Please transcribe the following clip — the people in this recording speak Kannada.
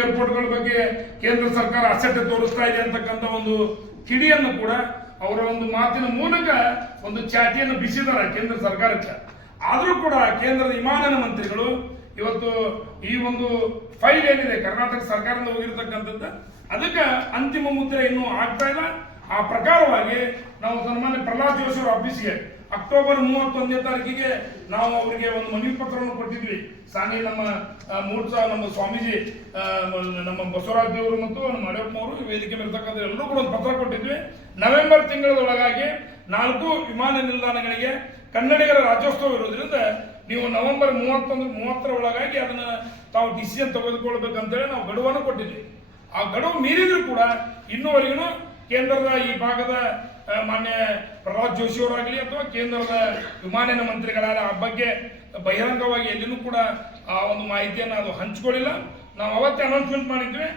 ಏರ್ಪೋರ್ಟ್ಗಳ ಬಗ್ಗೆ ಕೇಂದ್ರ ಸರ್ಕಾರ ಅಸಡ್ಡೆ ತೋರಿಸ್ತಾ ಇದೆ ಅಂತಕ್ಕಂಥ ಒಂದು ಕಿಡಿಯನ್ನು ಕೂಡ ಅವರ ಒಂದು ಮಾತಿನ ಮೂಲಕ ಒಂದು ಚಾಟಿಯನ್ನು ಬಿಸಿದಾರೆ ಕೇಂದ್ರ ಸರ್ಕಾರಕ್ಕೆ. ಆದರೂ ಕೂಡ ಕೇಂದ್ರದ ವಿಮಾನಯಾನ ಮಂತ್ರಿಗಳು ಇವತ್ತು ಈ ಒಂದು ಫೈಲ್ ಏನಿದೆ ಕರ್ನಾಟಕ ಸರ್ಕಾರದಿಂದ ಹೋಗಿರ್ತಕ್ಕಂಥದ್ದು ಅದಕ್ಕೆ ಅಂತಿಮ ಮುದ್ರೆ ಇನ್ನೂ ಆಗ್ತಾ ಇಲ್ಲ. ಆ ಪ್ರಕಾರವಾಗಿ ನಾವು ಸನ್ಮಾನ್ಯ ಪ್ರಹ್ಲಾದ್ ಜೋಶಿ ಅವರ ಆಫೀಸ್ಗೆ ಅಕ್ಟೋಬರ್ 31ನೇ ತಾರೀಕಿಗೆ ನಾವು ಅವರಿಗೆ ಒಂದು ಮನವಿ ಪತ್ರವನ್ನು ಕೊಟ್ಟಿದ್ವಿ. ಸಾನಿ ನಮ್ಮ ನಮ್ಮ ಸ್ವಾಮೀಜಿ ನಮ್ಮ ಬಸವರಾಜ ದೇವರು ಮತ್ತು ನಮ್ಮ ಅಡಪ್ಪನವರು ವೇದಿಕೆ ಮೇಲಿರ್ತಕ್ಕಂಥ ಎಲ್ಲರೂ ಕೂಡ ಒಂದು ಪತ್ರ ಕೊಟ್ಟಿದ್ವಿ. ನವೆಂಬರ್ ತಿಂಗಳೊಳಗಾಗಿ 4 ವಿಮಾನ ನಿಲ್ದಾಣಗಳಿಗೆ ಕನ್ನಡಿಗರ ರಾಜ್ಯೋತ್ಸವ ಇರೋದ್ರಿಂದ ನೀವು ನವೆಂಬರ್ 30ರ ಒಳಗಾಗಿ ಅದನ್ನ ತಾವು ಡಿಸಿಷನ್ ತೆಗೆದುಕೊಳ್ಬೇಕಂತೇಳಿ ನಾವು ಗಡುವನ್ನು ಕೊಟ್ಟಿದ್ವಿ. ಆ ಗಡುವು ಮೀರಿದ್ರು ಕೂಡ ಇನ್ನೂವರೆಗೂ ಕೇಂದ್ರದ ಈ ಭಾಗದ ಮಾನ್ಯ ಪ್ರಹ್ಲಾದ್ ಜೋಶಿ ಅವರಾಗಲಿ ಅಥವಾ ಕೇಂದ್ರದ ವಿಮಾನಯಾನ ಮಂತ್ರಿಗಳಾದ ಆ ಬಗ್ಗೆ ಬಹಿರಂಗವಾಗಿ ಎಲ್ಲಿನೂ ಕೂಡ ಆ ಒಂದು ಮಾಹಿತಿಯನ್ನು ಅದು ಹಂಚಿಕೊಳ್ಳಿಲ್ಲ. ನಾವು ಅವತ್ತೇ ಅನೌನ್ಸ್ಮೆಂಟ್ ಮಾಡಿದ್ವಿ.